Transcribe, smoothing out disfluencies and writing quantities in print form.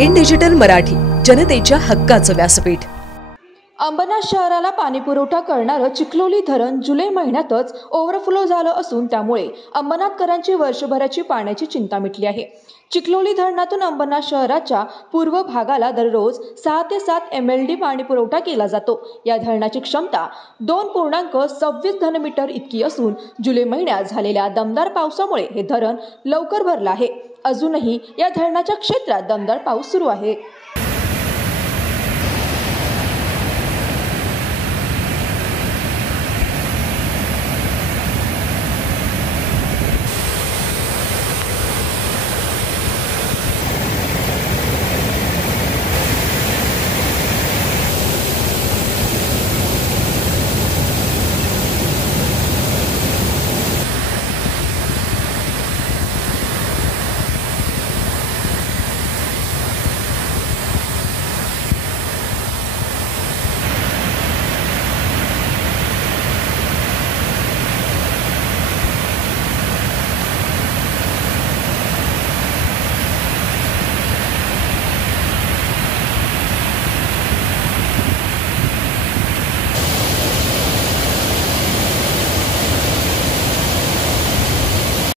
In digital Marathi, जनतेच्या हक्काचं व्यासपीठ। अंबरनाथ शहराला पाणीपुरवठा करणारं चिखलोली धरण जुलै महिन्यातच ओव्हरफ्लो झालं असून त्यामुळे अंबरनाथकरांची वर्षभराची पाण्याची चिंता मिटली आहे। चिखलोली धरणातून अंबरनाथ शहराच्या पूर्व भागाला दररोज 6 ते 7 MLD पाणीपुरवठा केला जातो। या धरणाची क्षमता 2.26 घनमीटर इतकी असून जुलै महिन्यात झालेल्या दमदार पावसामुळे हे धरण लवकर भरलं आहे। अजूनही या धरणाच्या क्षेत्रात दमदार पाऊस सुरू आहे।